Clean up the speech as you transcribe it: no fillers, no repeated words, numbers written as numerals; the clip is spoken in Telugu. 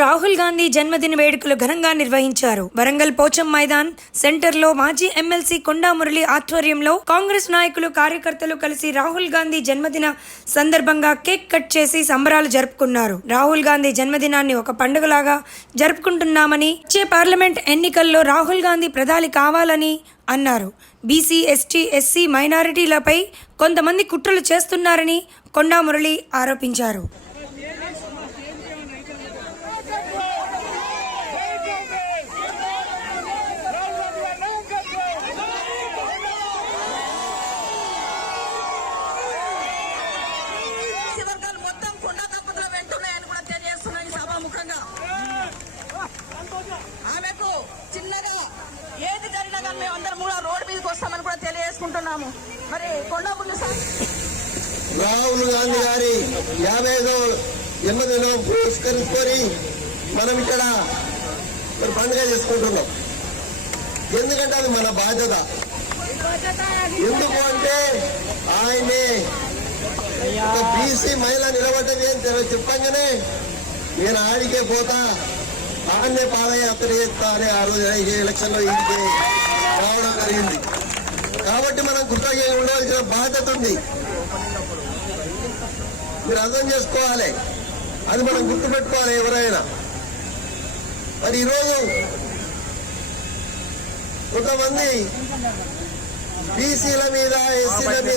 రాహుల్ గాంధీ జన్మదిన వేడుకలు ఘనంగా నిర్వహించారు. వరంగల్ పోచం మైదాన్ సెంటర్ లో మాజీ ఎమ్మెల్సీ కొండా మురళి ఆధ్వర్యంలో కాంగ్రెస్ నాయకులు కార్యకర్తలు కలిసి రాహుల్ గాంధీ జన్మదిన సందర్భంగా కేక్ కట్ చేసి సంబరాలు జరుపుకున్నారు. రాహుల్ గాంధీ జన్మదినాన్ని ఒక పండుగలాగా జరుపుకుంటున్నామని, వచ్చే పార్లమెంట్ ఎన్నికల్లో రాహుల్ గాంధీ ప్రధాని కావాలని అన్నారు. బీసీ, ఎస్టీ, ఎస్సీ మైనారిటీలపై కొంతమంది కుట్రలు చేస్తున్నారని కొండా మురళి ఆరోపించారు. ఆమెకు చిన్నగా ఏది జరిగినా కానీ మేము అందరం కూడా రోడ్డు మీదకి వస్తామని కూడా తెలియజేసుకుంటున్నాము. మరి రాహుల్ గాంధీ గారి 55వ జన్మదినం పురస్కరించుకొని మనం ఇక్కడ మరి పండుగ చేసుకుంటున్నాం. ఎందుకంటే అది మన బాధ్యత. ఎందుకు అంటే ఆయనే ఒక బీసీ మహిళ నిలబడ్డది అని చెప్పంగానే నేను ఆడికే పోతా, ఆడనే పాదయాత్ర చేస్తా అని ఆ రోజు ఎలక్షన్లో ఇంటికి రావడం జరిగింది. కాబట్టి మనం కృతజ్ఞత ఉండవలసిన బాధ్యత ఉంది. మీరు అర్థం చేసుకోవాలి, అది మనం గుర్తుపెట్టుకోవాలి ఎవరైనా. మరి ఈరోజు కొంతమంది బీసీల మీద, ఎస్సీల మీద